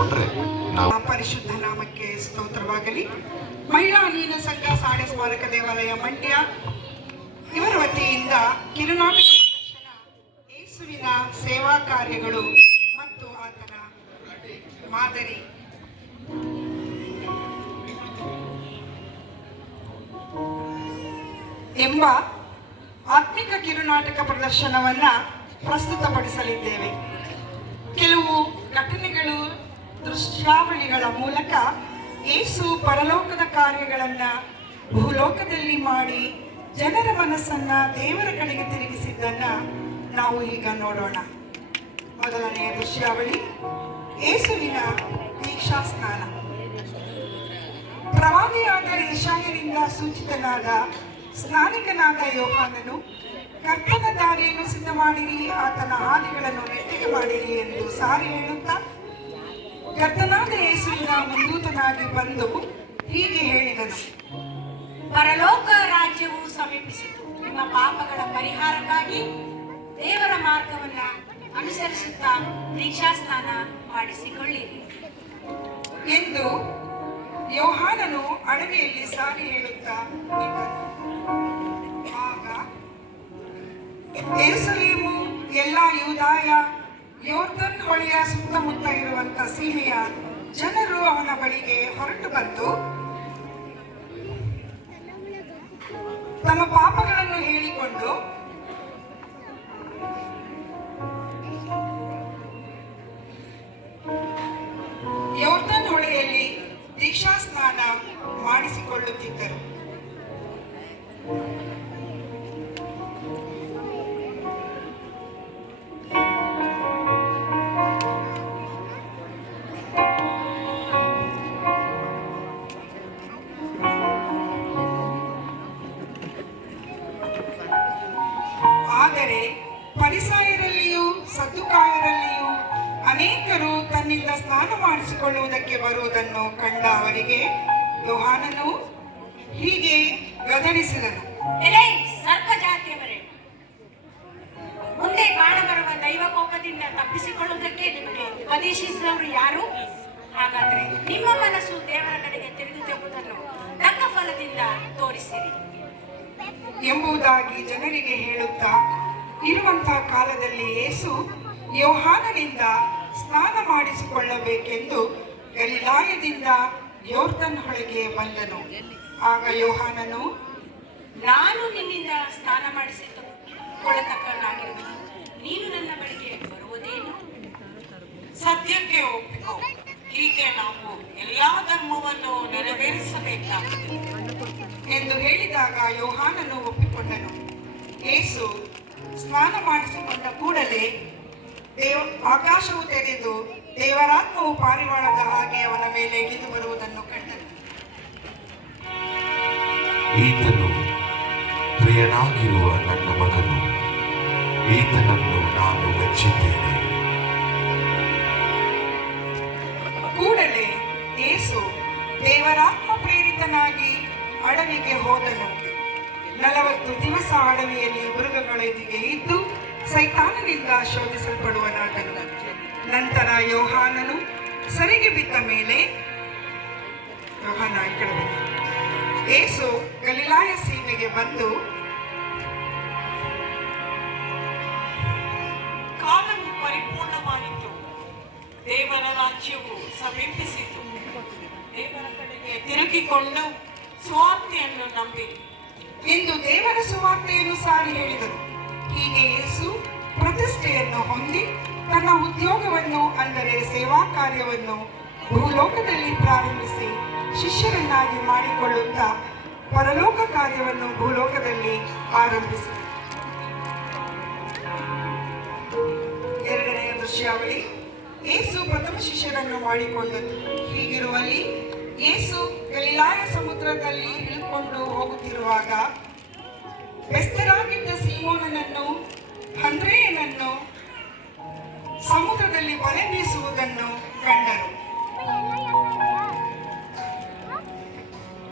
ಮಾಡಿಕೊಂಡ್ರೆ ನಾವು ಪರಿಶುದ್ಧ ನಾಮಕ್ಕೆ ಸ್ತೋತ್ರವಾಗಲಿ. ಮಹಿಳಾ ನೀನು ಸಂಘ ಸಾಡೆ ಸ್ಮಾರಕ ದೇವಾಲಯ ಮಂಡ್ಯ ಇವರ ವತಿಯಿಂದ ಕಿರುನಾಟಕ ಪ್ರದರ್ಶನ, ಯೇಸುವಿನ ಸೇವಾ ಕಾರ್ಯಗಳು ಮತ್ತು ಆತನ ಮಾದರಿ ಎಂಬ ಆತ್ಮಿಕ ಕಿರುನಾಟಕ ಪ್ರದರ್ಶನವನ್ನ ಪ್ರಸ್ತುತಪಡಿಸಲಿದ್ದೇವೆ. ಕೆಲವು ಘಟನೆಗಳು, ದೃಶ್ಯಾವಳಿಗಳ ಮೂಲಕ ಯೇಸು ಪರಲೋಕದ ಕಾರ್ಯಗಳನ್ನ ಭೂಲೋಕದಲ್ಲಿ ಮಾಡಿ ಜನರ ಮನಸ್ಸನ್ನ ದೇವರ ಕಡೆಗೆ ತಿರುಗಿಸಿದ್ದನ್ನ ನಾವು ಈಗ ನೋಡೋಣ. ಮೊದಲನೆಯ ದೃಶ್ಯಾವಳಿ, ಯೇಸುವಿನ ದೀಕ್ಷಾ ಸ್ನಾನ. ಪ್ರವಾದಿಯಾದ ಯೆಶಾಯನಿಂದ ಸೂಚಿತನಾದ ಸ್ನಾನಿಕನಾದ ಯೋಹಾನನು, ಕರ್ತನ ದಾರಿಯನ್ನು ಸಿದ್ಧ ಮಾಡಿರಿ, ಆತನ ಹಾದಿಗಳನ್ನು ನೆಟ್ಟಗೆ ಮಾಡಿರಿ ಎಂದು ಸಾರಿ ಹೇಳುತ್ತಾ ಕರ್ತನಾದ ಯೇಸುವಿನ ಮುಂದೂತನಾಗಿ ಬಂದು ಹೀಗೆ ಹೇಳಿದನು: ಪರಲೋಕ ರಾಜ್ಯವು ಸಮೀಪಿಸಿತು. ನಿಮ್ಮ ಪಾಪಗಳ ಪರಿಹಾರಕ್ಕಾಗಿ ದೇವರ ಮಾರ್ಗವನ್ನ ಅನುಸರಿಸುತ್ತಾ ದೀಕ್ಷಾ ಸ್ನಾನ ಮಾಡಿಸಿಕೊಳ್ಳಿರಿ ಎಂದು ಯೋಹಾನನು ಅಡವಿಯಲ್ಲಿ ಸಾರಿ ಹೇಳುತ್ತಾ ಇದ್ದನು. ಆಗ ಯೆರೂಸಲೇಮು, ಎಲ್ಲ ಯೂದಾಯ, ಯೋರ್ದನ್ ಹೊಳೆಯ ಸುತ್ತಮುತ್ತ ಇರುವಂತ ಸೀಮೆಯ ಜನರು ಅವನ ಬಳಿಗೆ ಹೊರಟು ಬಂದು ತಮ್ಮ ಪಾಪಗಳನ್ನು ಹೇಳಿಕೊಂಡು ಯೋರ್ದನ್ ಹೊಳೆಯಲ್ಲಿ ದೀಕ್ಷಾ ಸ್ನಾನ ಮಾಡಿಸಿಕೊಳ್ಳುತ್ತಿದ್ದರು. ಆದರೆ ಫರಿಸಾಯರಲ್ಲಿಯೂ ಸದ್ದುಕಾಯರಲ್ಲಿಯೂ ಅನೇಕರು ತನ್ನಿಂದ ಸ್ನಾನ ಮಾಡಿಸಿಕೊಳ್ಳುವುದಕ್ಕೆ ಬರುವುದನ್ನು ಕಂಡ ಅವರಿಗೆ ಯೋಹಾನನು ಹೀಗೆ ಗದರಿಸಿದನು: ಎಲೈ ಸರ್ಪ ಜಾತಿಯವರೇ, ಮುಂದೆ ಕಾಣಬರುವ ದೈವ ಕೋಪದಿಂದ ತಪ್ಪಿಸಿಕೊಳ್ಳುವುದಕ್ಕೆ ನಿಮಗೆ ಉಪದೇಶಿಸಿದವರು ಯಾರು? ಹಾಗಾದ್ರೆ ನಿಮ್ಮ ಮನಸ್ಸು ದೇವರ ಕಡೆಗೆ ತಿರುಗುತ್ತಿರುವುದನ್ನು ತಕ್ಕ ಫಲದಿಂದ ತೋರಿಸಿರಿ ಎಂಬುದಾಗಿ ಜನರಿಗೆ ಹೇಳುತ್ತಾ ಇರುವಂತಹ ಕಾಲದಲ್ಲಿ ಯೇಸು ಯೋಹಾನನಿಂದ ಸ್ನಾನ ಮಾಡಿಸಿಕೊಳ್ಳಬೇಕೆಂದು ಗಲಿಲಾಯದಿಂದ ಯೋರ್ದನ್ ಹೊಳೆಗೆ ಬಂದನು. ಆಗ ಯೋಹಾನನು, ನಾನು ನಿನ್ನಿಂದ ಸ್ನಾನ ಮಾಡಿಸಿಕೊಳ್ಳತಕ್ಕನಾಗಿರುವುದು, ನೀನು ನನ್ನ ಬಳಿಗೆ ಬರುವುದೇನು? ಸತ್ಯಕ್ಕೆ ಒಪ್ಪಿಕೋ, ಹೀಗೆ ನಾವು ಎಲ್ಲಾ ಧರ್ಮವನ್ನು ನೆರವೇರಿಸಬೇಕಾಗಿದೆ ಎಂದು ಹೇಳಿದಾಗ ಯೋಹಾನನು ಒಪ್ಪಿಕೊಂಡನು. ಯೇಸು ಸ್ನಾನ ಮಾಡಿಸಿಕೊಂಡ ಕೂಡಲೇ ಆಕಾಶವು ತೆರೆದು ದೇವರಾತ್ಮವು ಪಾರಿವಾಳದ ಹಾಗೆ ಅವನ ಮೇಲೆ ಇಳಿದು ಬರುವುದನ್ನು ಕಂಡನು. ಈತನು ಪ್ರಿಯನಾಗಿರುವ ನನ್ನ ಮಗನು, ಈತನನ್ನು ನಾನು ಮೆಚ್ಚಿದ್ದೇನೆ. ಕೂಡಲೇ ಯೇಸು ದೇವರಾತ್ಮ ಪ್ರೇರಿತನಾಗಿ ಅಡವಿಗೆ ಹೋದನು. 40 ದಿವಸ ಅಡವಿಯಲ್ಲಿ ಮೃಗಗಳೊಂದಿಗೆ ಇದ್ದು ಸೈತಾನನಿಂದ ಶೋಧಿಸಲ್ಪಡುವನಾದನು. ನಂತರ ಯೋಹಾನನು ಸರಿಗೆ ಬಿದ್ದ ಮೇಲೆ ಯೇಸು ಗಲಿಲಾಯ ಸೀಮೆಗೆ ಬಂದು ಕಾಲವು ಪರಿಪೂರ್ಣವಾಗಿತ್ತು, ದೇವರ ರಾಜ್ಯವು ಸಮೀಪಿಸಿತು, ದೇವರ ಕಡೆಗೆ ತಿರುಗಿಕೊಂಡು ಸುವಾರ್ತೆಯನ್ನು ನಂಬಿರಿ ಎಂದು ದೇವರ ಸುವಾರ್ತೆಯನ್ನು ಸಾರಿ ಹೇಳಿದರು. ಹೀಗೆ ಯೇಸು ಪ್ರತಿಷ್ಠೆಯನ್ನು ಹೊಂದಿ ತನ್ನ ಉದ್ಯೋಗವನ್ನು, ಅಂದರೆ ಸೇವಾ ಕಾರ್ಯವನ್ನು ಭೂಲೋಕದಲ್ಲಿ ಪ್ರಾರಂಭಿಸಿ ಶಿಷ್ಯರನ್ನಾಗಿ ಮಾಡಿಕೊಳ್ಳುತ್ತಾ ಪರಲೋಕ ಕಾರ್ಯವನ್ನು ಭೂಲೋಕದಲ್ಲಿ ಆರಂಭಿಸಿ. ಎರಡನೆಯ ದೃಶ್ಯಾವಳಿ, ಯೇಸು ಪ್ರಥಮ ಶಿಷ್ಯರನ್ನು ಮಾಡಿಕೊಂಡದ್ದು. ಹೀಗಿರುವಲ್ಲಿ ಯೇಸು ಗಲಿಲಾಯ ಸಮುದ್ರದಲ್ಲಿ ಇಳಿದುಕೊಂಡು ಹೋಗುತ್ತಿರುವಾಗ ಬೆಸ್ತರಾಗಿದ್ದ ಸೀಮೋನನನ್ನು, ಅಂದ್ರೆಯನನ್ನು ಸಮುದ್ರದಲ್ಲಿ ಬಲೆ ಬೀಸುವುದನ್ನು ಕಂಡರು.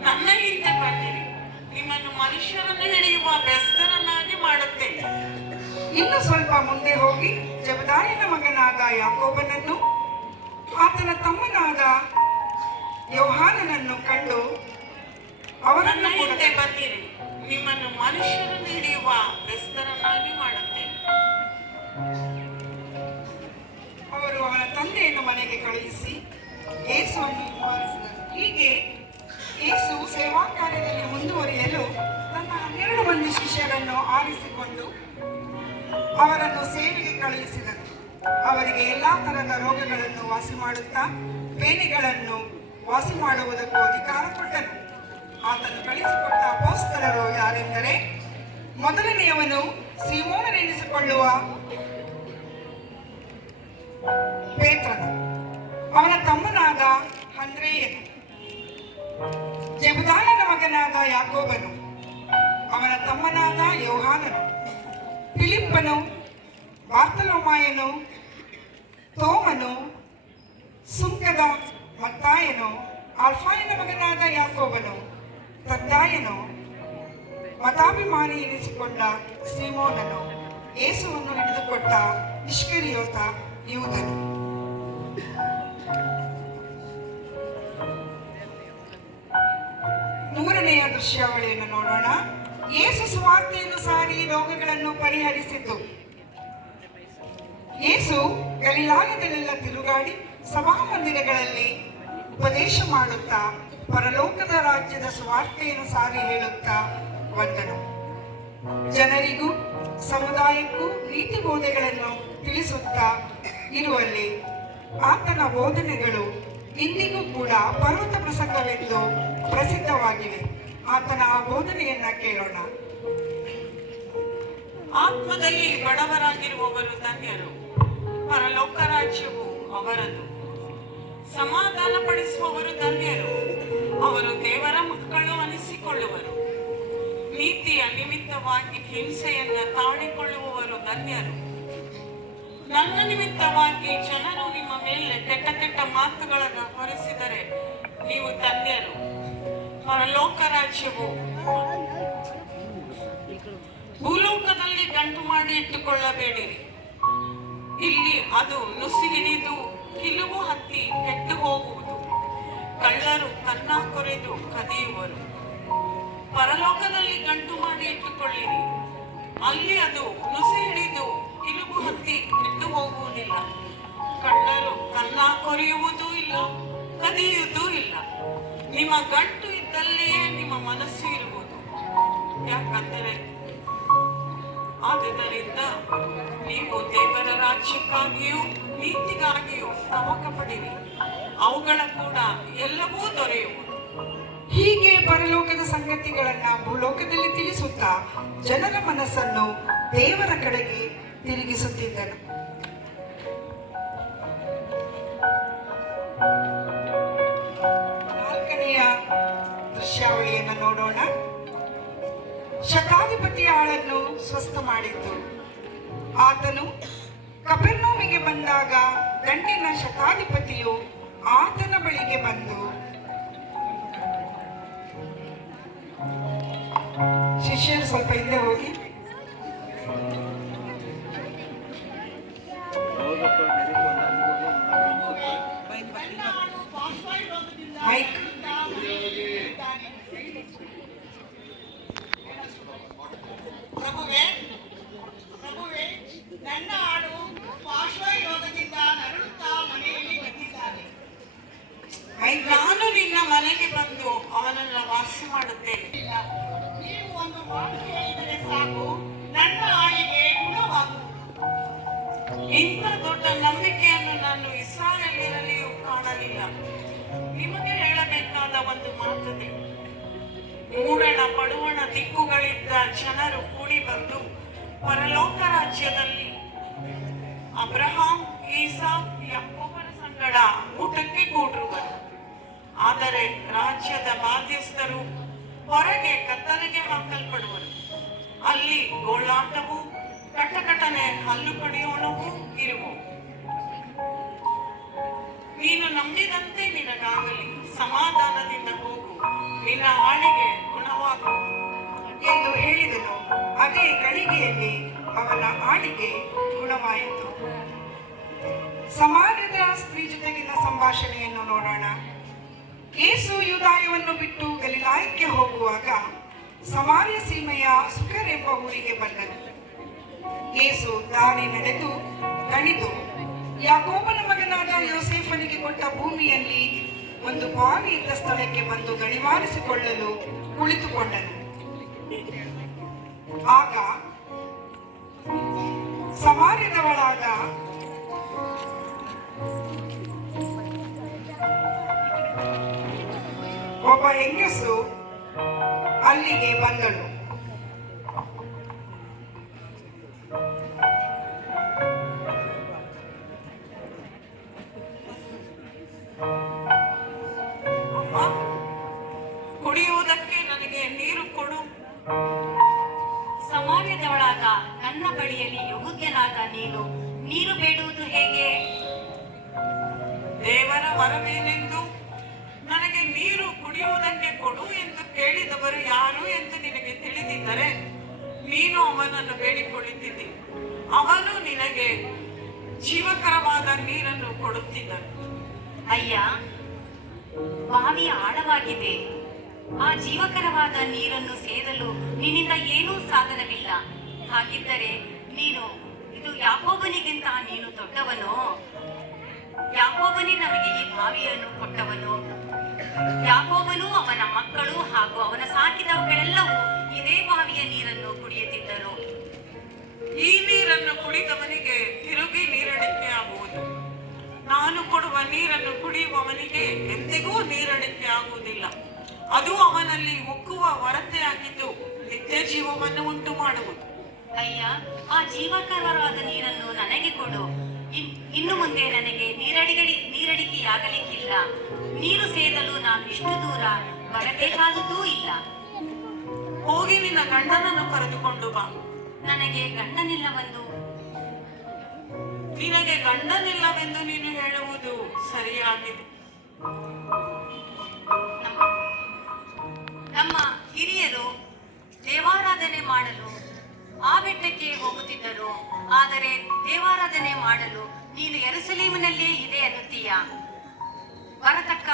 ನನ್ನ ಹಿಂದೆ ಬನ್ನಿರಿ, ನಿಮ್ಮನ್ನು ಮನುಷ್ಯರನ್ನು ಹಿಡಿಯುವ ಬೆಸ್ತರನ್ನಾಗಿ ಮಾಡುತ್ತೇನೆ. ಇನ್ನು ಸ್ವಲ್ಪ ಮುಂದೆ ಹೋಗಿ ಜೆಬೆದಾಯನ ಮಗನಾದ ಯಾಕೋಬನನ್ನು, ಆತ ಆತನ ತಮ್ಮನಾದ ಯೋಹಾನನನ್ನು ಕಂಡು ನನ್ನ ಅವರನ್ನು ಕೂಡ ಹಿಂದೆ ಬಂದಿರಿ, ನಿಮ್ಮನ್ನು ಮನುಷ್ಯರನ್ನು ಹಿಡಿಯುವ ಬೆಸ್ತರನ್ನಾಗಿ ಮಾಡುತ್ತೇನೆ. ಅವರು ಅವನ ತಂದೆಯನ್ನು ಮನೆಗೆ ಕಳುಹಿಸಿ ಯೇಸುವನ್ನು ಹಿಂಬಾಲಿಸಿದರು. ಹೀಗೆ ಯೇಸು ಸೇವಾ ಕಾರ್ಯದಲ್ಲಿ ಮುಂದುವರಿಯಲು ತನ್ನ 12 ಮಂದಿ ಶಿಷ್ಯರನ್ನು ಆರಿಸಿಕೊಂಡು ಅವರನ್ನು ಸೇವೆಗೆ ಕಳುಹಿಸಿದರು. ಅವರಿಗೆ ಎಲ್ಲಾ ತರಹದ ರೋಗಗಳನ್ನು ವಾಸಿ ಮಾಡುತ್ತಾ ಬೇನೆಗಳನ್ನು ವಾಸಿ ಮಾಡುವುದಕ್ಕೂ ಅಧಿಕಾರ ಕೊಟ್ಟನು. ಆತನು ಕಳಿಸಿಕೊಟ್ಟ ಅಪೊಸ್ತಲರು ಯಾರೆಂದರೆ, ಮೊದಲನೆಯವನು ಸೀಮೋನನೆನಿಸಿಕೊಳ್ಳುವ ಪೇತ್ರನು, ಅವನ ತಮ್ಮನಾದ ಅಂದ್ರೆಯನು, ಜೆಬುದಾಯನ ಮಗನಾದ ಯಾಕೋಬನು, ಅವನ ತಮ್ಮನಾದ ಯೋಹಾನನು, ಫಿಲಿಪ್ಪನು, ಬಾರ್ತಲೋಮಾಯನು, ತೋಮನು, ಸುಂಕದ ಮತ್ತಾಯನು, ಅಲ್ಫಾಯನ ಮಗನಾದ ಯಾಕೋಬನು, ತದ್ದಾಯನು, ಮತಾಭಿಮಾನಿ ಎನಿಸಿಕೊಂಡ ಸೀಮೋನನು, ಯೇಸುವನ್ನು ಹಿಡಿದುಕೊಟ್ಟ ಇಸ್ಕರಿಯೋತ ಯೂದನು. ಮೂರನೆಯ ದೃಶ್ಯಾವಳಿಯನ್ನು ನೋಡೋಣ. ಯೇಸು ಸುವಾರ್ತೆಯನ್ನು ಸಾರಿ ರೋಗಗಳನ್ನು ಪರಿಹರಿಸಿತು. ಯೇಸು ಗಲಿಲಾಯದಲ್ಲೆಲ್ಲ ತಿರುಗಾಡಿ ಸಭಾಮಂದಿರಗಳಲ್ಲಿ ಉಪದೇಶ ಮಾಡುತ್ತಾ ಪರಲೋಕದ ರಾಜ್ಯದ ಸುವಾರ್ತೆಯನ್ನು ಸಾರಿ ಹೇಳುತ್ತಾ ಬಂದನು. ಜನರಿಗೂ ಸಮುದಾಯಕ್ಕೂ ನೀತಿ ಬೋಧೆಗಳನ್ನು ತಿಳಿಸುತ್ತಾ ಇರುವಲ್ಲಿ ಆತನ ಬೋಧನೆಗಳು ಇಂದಿಗೂ ಕೂಡ ಪರ್ವತ ಪ್ರಸಂಗವೆಂದು ಪ್ರಸಿದ್ಧವಾಗಿವೆ. ಆತನ ಆ ಬೋಧನೆಯನ್ನ ಕೇಳೋಣ. ಆತ್ಮದಲ್ಲಿ ಬಡವರಾಗಿರುವವರು ಧನ್ಯರು, ಪರಲೋಕ ರಾಜ್ಯವು ಅವರದು. ಸಮಾಧಾನ ಪಡಿಸುವವರು ಧನ್ಯರು, ಅವರು ದೇವರ ಮಕ್ಕಳು ಅನಿಸಿಕೊಳ್ಳುವರು. ನೀತಿಯ ನಿಮಿತ್ತವಾಗಿ ಹಿಂಸೆಯನ್ನು ತಾಳಿಕೊಳ್ಳುವವರು ಧನ್ಯರು. ನನ್ನ ನಿಮಿತ್ತವಾಗಿ ಜನರು ನಿಮ್ಮ ಮೇಲೆ ಕೆಟ್ಟ ಕೆಟ್ಟ ಮಾತುಗಳನ್ನು ಹೊರಿಸಿದರೆ ನೀವು ಧನ್ಯರು, ಪರಲೋಕ ರಾಜ್ಯವು. ಭೂಲೋಕದಲ್ಲಿ ಗಂಟು ಮಾಡಿ ಇಟ್ಟುಕೊಳ್ಳಬೇಡಿರಿ, ಇಲ್ಲಿ ಅದು ನುಸಿ ಹಿಡಿದು ಕಿಲುಬು ಹತ್ತಿ ಕೆಟ್ಟು ಹೋಗುವುದು. ಕಳ್ಳರು ಕನ್ನ ಕೊರೆದು ಕದಿಯುವರು. ಪರಲೋಕದಲ್ಲಿ ಗಂಟು ಮಾಡಿ ಇಟ್ಟುಕೊಳ್ಳಿರಿ, ಅಲ್ಲಿ ಅದು ನುಸಿ ಹಿಡಿದು ಕಿಲುಬು ಹತ್ತಿ ಕೆಟ್ಟು ಹೋಗುವುದಿಲ್ಲ. ಕಳ್ಳರು ಕನ್ನ ಕೊರೆಯುವುದೂ ಇಲ್ಲ, ಕದಿಯುವುದೂ ಇಲ್ಲ. ನಿಮ್ಮ ಗಂಟು ಇದ್ದಲ್ಲಿಯೇ ನಿಮ್ಮ ಮನಸ್ಸು ಇರುವುದು. ಯಾಕಂದರೆ ಆದುದರಿಂದ ನೀವು ದೇವರ ರಾಜ್ಯಕ್ಕಾಗಿಯೂ ನೀತಿಗಾಗಿಯೂ ತವಕ ಪಡಿರಿ, ಅವುಗಳ ಕೂಡ ಎಲ್ಲವೂ ದೊರೆಯುವುದು. ಹೀಗೆ ಪರಲೋಕದ ಸಂಗತಿಗಳನ್ನ ಭೂಲೋಕದಲ್ಲಿ ತಿಳಿಸುತ್ತಾ ಜನರ ಮನಸ್ಸನ್ನು ದೇವರ ಕಡೆಗೆ ತಿರುಗಿಸುತ್ತಿದ್ದನು. ನಾಲ್ಕನೆಯ ದೃಶ್ಯಾವಳಿಯನ್ನು ನೋಡೋಣ. ಶತಾಧಿಪತಿಯ ಆಳನ್ನು ಸ್ವಸ್ಥ ಮಾಡಿದ್ದು. ಆತನು ಕಪೆರ್ನೌಮಿಗೆ ಬಂದಾಗ ದಂಡಿನ ಶತಾಧಿಪತಿಯು ಆತನ ಬಳಿಗೆ ಬಂದು, ಶಿಷ್ಯರು ಸ್ವಲ್ಪ ಹಿಂದೆ ಹೋಗಿ, ಮೈಕ್. ಪ್ರಭುವೇ, ಪ್ರಭುವೇ, ನನ್ನ ಆಡು ಪಾರ್ಶ್ವಯೋಗದಿಂದ ನರಳುತ್ತಾ ಮನೆಯಲ್ಲಿ ಬಿದ್ದಿದ್ದಾನೆ. ನಾನು ನಿನ್ನ ಮನೆಗೆ ಬಂದು ಅವನನ್ನು ವಾಸಿ ಮಾಡುತ್ತೇನೆ. ನೀವು ಒಂದು ಮಾತು ಹೇಳಿದರೆ ಸಾಕು, ನನ್ನ ಆಳಿಗೆ ಗುಣವಾಗುವುದು. ಇಂಥ ದೊಡ್ಡ ನಂಬಿಕೆಯನ್ನು ನಾನು ಇಸ್ರಾಯೇಲ್ಯರಲ್ಲಿಯೂ ಕಾಣಲಿಲ್ಲ. ನಿಮಗೆ ಹೇಳಬೇಕಾದ ಒಂದು ಮಾತಿದೆ. ಮೂಡಣ ಪಡುವಣ ದಿಕ್ಕುಗಳಿದ್ದ ಜನರು ಕೂಡಿ ಬಂದು ಪರಲೋಕ ರಾಜ್ಯದಲ್ಲಿ ಅಬ್ರಹಾಂ, ಈಸಾಕ್, ಯಾಕೋಬರ ಸಂಗಡ ಊಟಕ್ಕೆ ಕೂಡಿರುವರು. ಆದರೆ ರಾಜ್ಯದ ಬಾಧ್ಯಸ್ಥರು ಹೊರಗೆ ಕತ್ತಲೆಗೆ ಹಾಕಲ್ಪಡುವರು. ಅಲ್ಲಿ ಗೋಳಾಟವು, ಕಟಕಟನೆ ಹಲ್ಲು ಕಡಿಯೋಣವೂ ಇರುವು. ನೀನು ನಂಬಿದಂತೆ ನಿನಗಾಗಲಿ, ಸಮಾಧಾನದಿಂದ ಹೋಗು, ನಿನ್ನ ಆಳಿಗೆ ಗುಣವಾಗು ಎಂದು ಹೇಳಿದನು. ಅದೇ ಗಳಿಗೆಯಲ್ಲಿ ಅವನ ಆಳಿಗೆ ಗುಣವಾಯಿತು. ಸಮಾರ್ಯದ ಸ್ತ್ರೀ ಜೊತೆಗಿನ ಸಂಭಾಷಣೆಯನ್ನು ನೋಡೋಣ. ಯೇಸು ಯೂದಾಯವನ್ನು ಬಿಟ್ಟು ಗಲಿಲಾಯಕ್ಕೆ ಹೋಗುವಾಗ ಸಮಾರ್ಯ ಸೀಮೆಯ ಸುಕರ್ ಎಂಬ ಊರಿಗೆ ಬಂದನು. ಯೇಸು ದಾರಿ ನಡೆದು ದಣಿದು ಯಾಕೋಬನ ಮಗನಾದ ಯೋಸೇಫನಿಗೆ ಕೊಟ್ಟ ಭೂಮಿಯಲ್ಲಿ ಒಂದು ಬಾವಿ ಇದ್ದ ಸ್ಥಳಕ್ಕೆ ಬಂದು ಗಣಿಮಾರಿಸಿಕೊಳ್ಳಲು ಕುಳಿತುಕೊಂಡನು. ಆಗ ಸಮಾರ್ಯದವಳಾದ ಒಬ್ಬ ಹೆಂಗಸು ಅಲ್ಲಿಗೆ ಬಂದಳು. ಅಮ್ಮ, ಕುಡಿಯುವುದಕ್ಕೆ ನನಗೆ ನೀರು ಕೊಡು. ಸಮಾರ್ಯದವಳಾದ ನನ್ನ ಬಳಿಯಲ್ಲಿ ಯೋಗ್ಯನಾದ ನೀನು ನೀರು ಬೇಡುವುದು ಹೇಗೆ? ದೇವರ ವರವೇನೆಂದು ನನಗೆ ನೀರು ಕುಡಿಯುವುದಕ್ಕೆ ಕೊಡು ಎಂದು ಕೇಳಿದವರು ಯಾರು ಎಂದು ನಿನಗೆ ತಿಳಿದಿದ್ದರೆ ನೀನು ಅವನನ್ನು ಬೇಡಿಕೊಳ್ಳುತ್ತಿದ್ದಿ. ಅವನು ನಿನಗೆ ಜೀವಕರವಾದ ನೀರನ್ನು ಕೊಡುತ್ತಿದ್ದನು. ಅಯ್ಯ, ಬಾವಿ ಆಳವಾಗಿದೆ. ಆ ಜೀವಕರವಾದ ನೀರನ್ನು ಸೇರಲು ನಿನ್ನಿಂದ ಏನೂ ಸಾಧನವಿಲ್ಲ. ಹಾಗಿದ್ದರೆ ನೀನು ಇದು ಯಾಕೋಬನಿಗಿಂತ ನೀನು ದೊಡ್ಡವನೋ? ಯಾಕೋಬನೇ ನಮಗೆ ಈ ಬಾವಿಯನ್ನು ಕೊಟ್ಟವನು. ಯಾಕೋಬನು, ಅವನ ಮಕ್ಕಳು ಹಾಗೂ ಅವನ ಸಾಕಿದವುಗಳೆಲ್ಲವೂ ಇದೇ ಬಾವಿಯ ನೀರನ್ನು ಕುಡಿಯುತ್ತಿದ್ದರು. ಈ ನೀರನ್ನು ಕುಡಿದವನಿಗೆ ತಿರುಗಿ ನೀರಡಿಕೆ ಆಗುವುದು. ನಾನು ಕೊಡುವ ನೀರನ್ನು ಕುಡಿಯುವವನಿಗೆ ಎಂದಿಗೂ ನೀರಡಿಕೆ ಆಗುವುದಿಲ್ಲ. ಅದು ಅವನಲ್ಲಿ ಉಕ್ಕುವ ಹೊರತೆಯಾಗಿದ್ದು ನಿತ್ಯ ಜೀವವನ್ನು ಉಂಟು ಮಾಡುವುದು. ಅಯ್ಯ, ಆ ಜೀವಕರವಾದ ನೀರನ್ನು ನನಗೆ ಕೊಡು. ಇನ್ನು ಮುಂದೆ ನನಗೆ ನೀರಡಿಕೆಯಾಗಲಿಕ್ಕಿಲ್ಲ. ನೀರು ಸೇದಲು ನಾನು ಇಷ್ಟು ದೂರ ಬರಬೇಕಾದದ್ದೂ ಇಲ್ಲ. ಹೋಗಿ ನಿನ್ನ ಗಂಡನನ್ನು ಕರೆದುಕೊಂಡು ಬಾ. ನನಗೆ ಗಂಡನಿಲ್ಲವೆಂದು ನಿನಗೆ ಗಂಡನಿಲ್ಲವೆಂದು ನೀನು ಹೇಳುವುದು ಸರಿಯಾಗಿದೆ. ನಮ್ಮ ಹಿರಿಯರು ದೇವಾರಾಧನೆ ಮಾಡಲು ಆ ಬೆಟ್ಟಕ್ಕೆ ಹೋಗುತ್ತಿದ್ದರು. ಆದರೆ ದೇವಾರಾಧನೆ ಮಾಡಲು ನೀನು ಯೆರೂಸಲೇಮಿನಲ್ಲೇ ಇದೆ ಅನ್ನುತ್ತೀಯ. ಬರತಕ್ಕ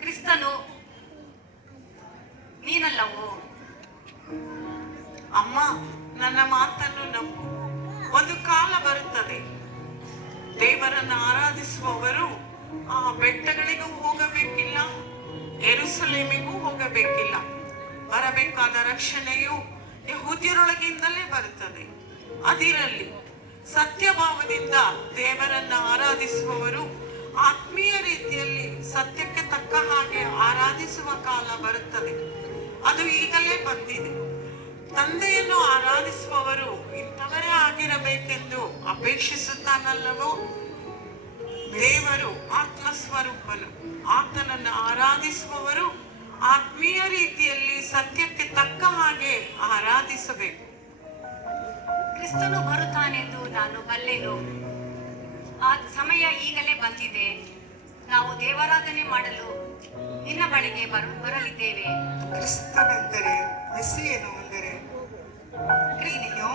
ಕ್ರಿಸ್ತನು ನೀನಲ್ಲವೋ? ಅಮ್ಮ, ನನ್ನ ಮಾತನ್ನು ನಂಬು. ಒಂದು ಕಾಲ ಬರುತ್ತದೆ, ದೇವರನ್ನು ಆರಾಧಿಸುವವರು ಆ ಬೆಟ್ಟಗಳಿಗೂ ಹೋಗಬೇಕಿಲ್ಲ, ಯೆರೂಸಲೇಮಿಗೂ ಹೋಗಬೇಕಿಲ್ಲ. ಬರಬೇಕಾದ ರಕ್ಷಣೆಯು ಯೆಹೂದ್ಯರೊಳಗಿಂದಲೇ ಬರುತ್ತದೆ. ಅದಿರಲಿ, ಸತ್ಯಭಾವದಿಂದ ದೇವರನ್ನು ಆರಾಧಿಸುವವರು ಆತ್ಮೀಯ ರೀತಿಯಲ್ಲಿ ಸತ್ಯಕ್ಕೆ ತಕ್ಕ ಹಾಗೆ ಆರಾಧಿಸುವ ಕಾಲ ಬರುತ್ತದೆ. ಅದು ಈಗಲೇ ಬಂದಿದೆ. ತಂದೆಯನ್ನು ಆರಾಧಿಸುವವರು ಇಂಥವರೇ ಆಗಿರಬೇಕೆಂದು ಅಪೇಕ್ಷಿಸುತ್ತಾನಲ್ಲವೋ? ದೇವರು ಆತ್ಮಸ್ವರೂಪನು. ಆತನನ್ನು ಆರಾಧಿಸುವವರು ಆತ್ಮೀಯ ರೀತಿಯಲ್ಲಿ ಸತ್ಯಕ್ಕೆ ತಕ್ಕ ಹಾಗೆ ಆರಾಧಿಸಬೇಕು. ಕ್ರಿಸ್ತನು ಬರುತ್ತಾನೆಂದು ನಾನು ಬಲ್ಲೆನು. ಆ ಸಮಯ ಈಗಲೇ ಬಂದಿದೆ. ನಾವು ದೇವಾರಾಧನೆ ಮಾಡಲು ನಿನ್ನ ಬಳಿಗೆ ಬರಲಿದ್ದೇವೆ. ಕ್ರಿಸ್ತನೆಂದರೆ ಮೆಸ್ಸಿಯನು ಅಂದರೆ ನೀನು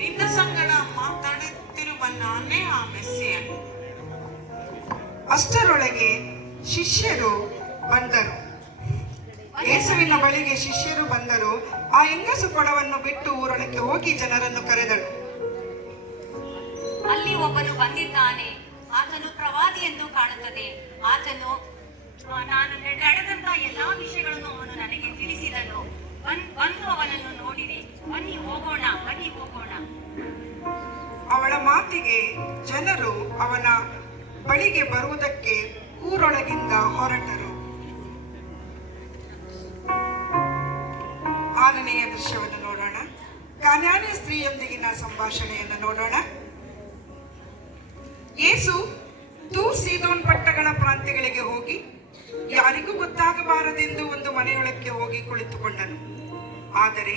ನಿನ್ನ ಸಂಗಡ ಮಾತಾಡುತ್ತಿರುವ ನಾನೇ ಆ ಮೆಸ್ಸಿಯನು. ಅಷ್ಟರೊಳಗೆ ಶಿಷ್ಯರು ಬಂದರು. ಯೇಸುವಿನ ಬಳಿಗೆ ಶಿಷ್ಯರು ಬಂದರು. ಆ ಹೆಂಗಸು ಕೊಡವನ್ನು ಬಿಟ್ಟು ಊರೊಳಕ್ಕೆ ಹೋಗಿ ಜನರನ್ನು ಕರೆದಳು. ಅಲ್ಲಿ ಒಬ್ಬನು ಬಂದಿದ್ದಾನೆ. ಆತನು ಪ್ರವಾದಿ ಎಂದು ಕಾಣುತ್ತದೆ. ಆತನು ನಾನು ನಡೆದಂತ ಎಲ್ಲಾ ವಿಷಯಗಳನ್ನು ಅವನು ನನಗೆ ತಿಳಿಸಿದನು. ಬಂದು ಅವನನ್ನು ನೋಡಿರಿ. ಬನ್ನಿ ಹೋಗೋಣ. ಅವಳ ಮಾತಿಗೆ ಜನರು ಅವನ ಬಳಿಗೆ ಬರುವುದಕ್ಕೆ ಊರೊಳಗಿಂದ ಹೊರಟರು. 6ನೆಯ ದೃಶ್ಯವನ್ನು ನೋಡೋಣ. ಕಾನಾನ್ಯ ಸ್ತ್ರೀಯೊಂದಿಗಿನ ಸಂಭಾಷಣೆಯನ್ನು ನೋಡೋಣ. ಯೇಸು ತೂರ್ ಸೀದೋನ್ ಪಟ್ಟಣ ಪ್ರಾಂತ್ಯಗಳಿಗೆ ಹೋಗಿ ಯಾರಿಗೂ ಗೊತ್ತಾಗಬಾರದೆಂದು ಒಂದು ಮನೆಯೊಳಕ್ಕೆ ಹೋಗಿ ಕುಳಿತುಕೊಂಡನು. ಆದರೆ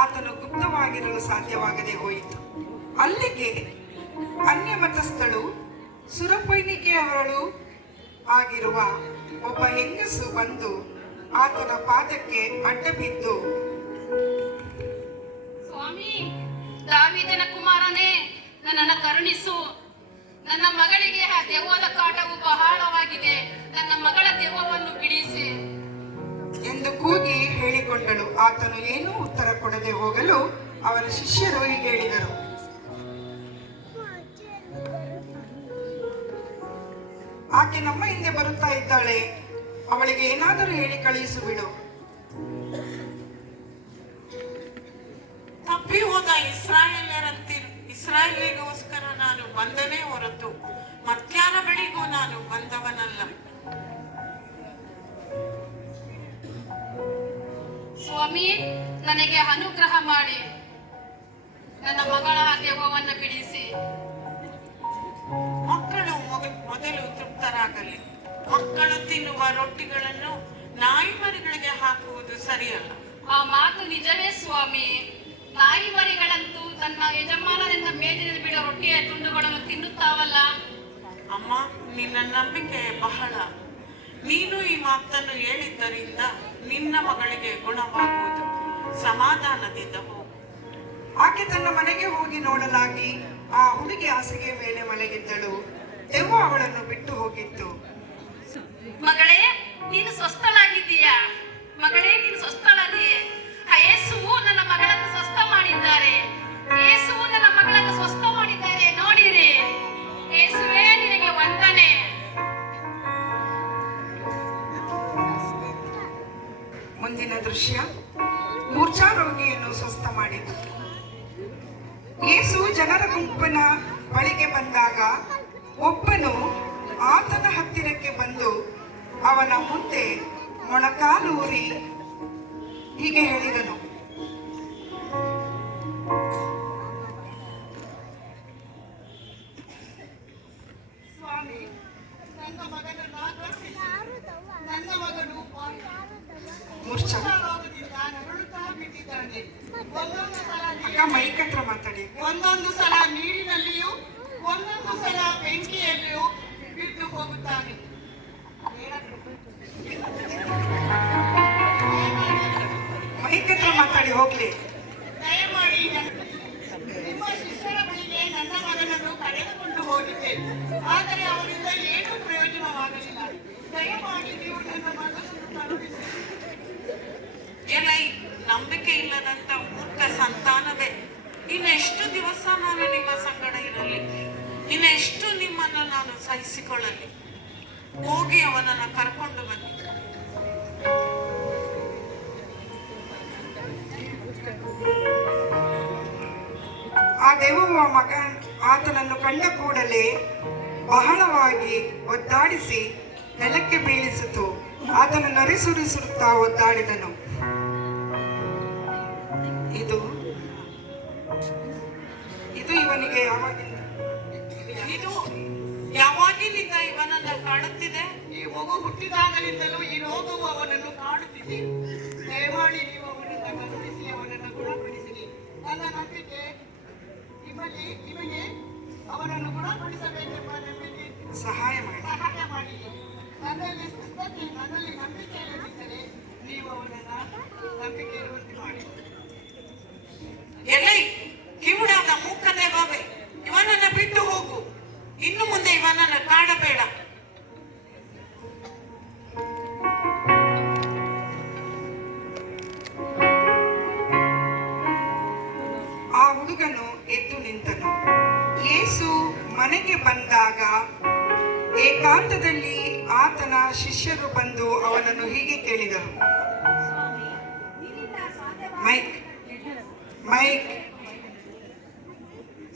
ಆತನು ಗುಪ್ತವಾಗಿರಲು ಸಾಧ್ಯವಾಗದೆ ಹೋಯಿತು. ಅಲ್ಲಿಗೆ ಅನ್ಯ ಮತಸ್ಥಳು, ಸುರಪೈನಿಕೆಯವಳು ಆಗಿರುವ ಒಬ್ಬ ಹೆಂಗಸು ಬಂದು ಆತನ ಪಾದಕ್ಕೆ ಅಡ್ಡ ಬಿದ್ದು, ಸ್ವಾಮಿ, ದಾವೀದನ ಕುಮಾರನೇ, ನನ್ನನ್ನು ಕರುಣಿಸು. ನನ್ನ ಮಗಳಿಗೆ ಆ ದೆವ್ವದ ಕಾಟವು ಬಹಳವಾಗಿದೆ. ನನ್ನ ಮಗಳ ದೆವ್ವವನ್ನು ಬಿಡಿಸಿ ಎಂದು ಕೂಗಿ ಹೇಳಿಕೊಂಡಳು. ಆತನು ಏನೂ ಉತ್ತರ ಕೊಡದೆ ಹೋಗಲು ಅವರ ಶಿಷ್ಯರು ಹೀಗೆ ಹೇಳಿದರು, ಆಕೆ ನಮ್ಮ ಹಿಂದೆ ಬರುತ್ತಾ ಇದ್ದಾಳೆ, ಅವಳಿಗೆ ಏನಾದರೂ ಹೇಳಿ ಕಳುಹಿಸು ಬಿಡು. ತಪ್ಪಿ ಹೋದ ಇಸ್ರಾಯೇಲಿಗೋಸ್ಕರ ನಾನು ಬಂದನೇ ಹೊರತು ಮತ್ಯಾರ ಬಳಿಗೂ ನಾನು ಬಂದವನಲ್ಲ. ಸ್ವಾಮಿ, ನನಗೆ ಅನುಗ್ರಹ ಮಾಡಿ ನನ್ನ ಮಗಳ ದೆವ್ವವನ್ನು ಬಿಡಿಸಿ. ಮಕ್ಕಳು ಮೊದಲು ತೃಪ್ತರಾಗಲಿ. ಮಕ್ಕಳು ತಿನ್ನುವ ರೊಟ್ಟಿಗಳನ್ನು ನಾಯಿ ಮರಿಗಳಿಗೆ ಹಾಕುವುದು ಸರಿಯಲ್ಲ. ಆ ಮಾತು ನಿಜವೇ ಸ್ವಾಮಿ. ನಾಯಿ ಮರಿಗಳಂತೂ ತನ್ನ ಯಜಮಾನರಿಂದ ಮೇಜಿನಲ್ಲಿ ಬಿಡುವ ರೊಟ್ಟಿಯ ತುಂಡುಗಳನ್ನು ತಿನ್ನುತ್ತಾವಲ್ಲ. ಅಮ್ಮ, ನಿನ್ನ ನಂಬಿಕೆ ಬಹಳ. ನೀನು ಈ ಮಾತನ್ನು ಹೇಳಿದ್ದರಿಂದ ನಿನ್ನ ಮಗಳಿಗೆ ಗುಣವಾಗುವುದು. ಸಮಾಧಾನದಿಂದ ಹೋಗು. ಆಕೆ ತನ್ನ ಮನೆಗೆ ಹೋಗಿ ನೋಡಲಾಗಿ ಆ ಹುಡುಗಿ ಹಾಸಿಗೆ ಮೇಲೆ ಮಲಗಿದ್ದಳು. ದೆವ್ವ ಅವಳನ್ನು ಬಿಟ್ಟು ಹೋಗಿತ್ತು. ಮಗಳೇ, ನೀನು ಸ್ವಸ್ಥಳಾಗಿದ್ದೀಯಾ? ಮಗಳೇ, ನೀನು ಸ್ವಸ್ಥಳಾಗಿಯೇ? ಯೇಸುವು ನನ್ನ ಮಗಳನ್ನು ಸ್ವಸ್ಥ ಮಾಡಿದ್ದಾರೆ. ಯೇಸುವು ನನ್ನ ಮಗಳನ್ನು ಸ್ವಸ್ಥ ಮಾಡಿದ್ದಾರೆ. ನೋಡಿರಿ, ಯೇಸುವೇ ನಿನಗೆ ವಂದನೆ. ಮುಂದಿನ ದೃಶ್ಯ, ಮೂರ್ಛಾರೋಗಿಯನ್ನು ಸ್ವಸ್ಥ ಮಾಡಿತು. ಯೇಸು ಜನರ ಗುಂಪಿನ ಬಳಿಗೆ ಬಂದಾಗ ಒಬ್ಬನು ಆತನ ಹತ್ತಿರಕ್ಕೆ ಬಂದು ಅವನ ಮುಂದೆ ಮೊಣಕಾಲೂರಿ ಹೀಗೆ ಹೇಳಿದನು, ಸ್ವಾಮಿ, ನನ್ನ ಮಗನನ್ನು ನನ್ನ ಮಗನು ಮೂರ್ಛಾ ರೋಗದಿಂದ ನರಳುತ್ತಾ ಬಿಟ್ಟಿದ್ದಾನೆ. ಅಕ್ಕ ಮೈಕ್ ಹತ್ರ ಮಾತಾಡಿ. ಒಂದೊಂದು ಸಲ ನೀರಿನಲ್ಲಿಯೂ ಒಂದೊಂದು ಸಲ ಬೆಂಕಿಯಲ್ಲಿಯೂ ಬಿದ್ದು ಹೋಗುತ್ತಾನೆ. ಮೈಕ್ ಹತ್ರ ಮಾತಾಡಿ ಹೋಗ್ಲಿ. ದಯಮಾಡಿ ನಿಮ್ಮ ಶಿಷ್ಯರ ಬಳಿಗೆ ನನ್ನ ಮಗನನ್ನು ಕರೆದುಕೊಂಡು ಹೋಗಿದ್ದೆ, ಆದರೆ ಅವರಿಂದ ಏನೂ ಪ್ರಯೋಜನವಾಗಲಿಲ್ಲ. ದಯಮಾಡಿ ನೀವು ನನ್ನ ಮಗನನ್ನು ಕಳುಹಿಸಿ. ಎಲೈ, ನಂಬಿಕೆ ಇಲ್ಲದಂತ ಮೂರ್ಖ ಸಂತಾನವೇ, ಇನ್ನೆಷ್ಟು ದಿವಸ ನಾನು ನಿಮ್ಮ ಸಂಗಡ ಇರಲಿ? ಇನ್ನೆಷ್ಟು ನಿಮ್ಮನ್ನು ನಾನು ಸಹಿಸಿಕೊಳ್ಳಲಿ? ಹೋಗಿ ಅವನನ್ನು ಕರ್ಕೊಂಡು ಬನ್ನಿ. ಆ ದೆವ್ವವ ಮಗ ಆತನನ್ನು ಕಂಡ ಕೂಡಲೇ ಬಹಳವಾಗಿ ಒದ್ದಾಡಿಸಿ ನೆಲಕ್ಕೆ ಬೀಳಿಸಿತು. ಆತನು ನರಿಸುರಿಸುತ್ತಾ ಒದ್ದಾಡಿದನು. ಇದು ಇವನಿಗೆ ಇದು ಯಾವಾಗಿನಿಂದ ಇವನನ್ನು ಕಾಡುತ್ತಿದೆ? ಈ ಮಗು ಹುಟ್ಟಿದಾಗಲಿಂದಲೂ ಈ ರೋಗವು ಅವನನ್ನು ಕಾಡುತ್ತಿದೆ. ದಯಮಾಡಿ ನೀವು ಅವನನ್ನು ಕರುಣಿಸಿ ಅವನನ್ನು ಗುಣಪಡಿಸಿರಿ. ನನ್ನ ನಂಬಿಕೆ ನಿಮಗೆ ಅವನನ್ನು ಗುಣಪಡಿಸಬೇಕೆಂಬ ನಂಬಿಕೆ ಸಹಾಯ ಮಾಡಿ. ನನ್ನಲ್ಲಿ ಸ್ವಸ್ಥತೆ, ನನ್ನಲ್ಲಿ ನಂಬಿಕೆ ಇಲ್ಲದಿದ್ದರೆ ನೀವು ಅವನನ್ನು ನಂಬಿಕೆ ಇರುವಂತೆ ಮಾಡಿ. ಎಲೈ, ಕಿವುಡಾದ ಮೂಕನೇ ಬಾಬೆ, ಇವನನ್ನು ಬಿಟ್ಟು ಹೋಗು. ಇನ್ನು ಮುಂದೆ ಇವನನ್ನು ಕಾಡಬೇಡ. ಆ ಹುಡುಗನು ಎದ್ದು ನಿಂತನು. ಯೇಸು ಮನೆಗೆ ಬಂದಾಗ ಏಕಾಂತದಲ್ಲಿ ಆತನ ಶಿಷ್ಯರು ಬಂದು ಅವನನ್ನು ಹೀಗೆ ಕೇಳಿದರು. ಮೈಕ್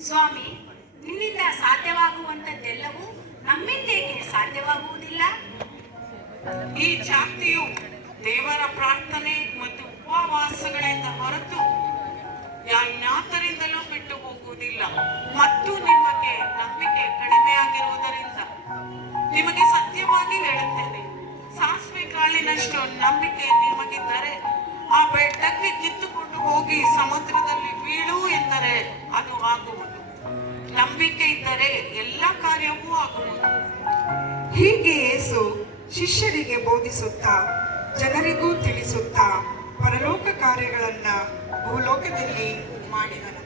ಸ್ವಾಮಿ, ನಿನ್ನಿಂದ ಸಾಧ್ಯವಾಗುವಂಥದ್ದೆಲ್ಲವೂ ನಮ್ಮಿಂದೇಕೆ ಸಾಧ್ಯವಾಗುವುದಿಲ್ಲ? ಈ ಜಾತಿಯು ದೇವರ ಪ್ರಾರ್ಥನೆ ಮತ್ತು ಉಪವಾಸಗಳಿಂದ ಹೊರತು ಯಾತ್ರಿಂದಲೂ ಬಿಟ್ಟು ಹೋಗುವುದಿಲ್ಲ. ಮತ್ತು ನಿಮಗೆ ನಂಬಿಕೆ ಕಡಿಮೆಯಾಗಿರುವುದರಿಂದ ನಿಮಗೆ ಸತ್ಯವಾಗಿ ಹೇಳುತ್ತೇನೆ, ಸಾಸಿವೆ ಕಾಳಿನಷ್ಟು ನಂಬಿಕೆ ನಿಮಗಿದ್ದರೆ ಆ ಬೆಟ್ಟಕ್ಕೆ ಕಿತ್ತುಕೊಂಡು ಹೋಗಿ ಸಮುದ್ರದಲ್ಲಿ ಬೀಳು ಎಂದರೆ ಅದು ಆಗುವುದು. ನಂಬಿಕೆ ಇದ್ದರೆ ಎಲ್ಲ ಕಾರ್ಯವೂ ಆಗುವುದು. ಹೀಗೆ ಯೇಸು ಶಿಷ್ಯರಿಗೆ ಬೋಧಿಸುತ್ತಾ ಜನರಿಗೂ ತಿಳಿಸುತ್ತಾ ಪರಲೋಕ ಕಾರ್ಯಗಳನ್ನ ಭೂಲೋಕದಲ್ಲಿ ಮಾಡಿದನು.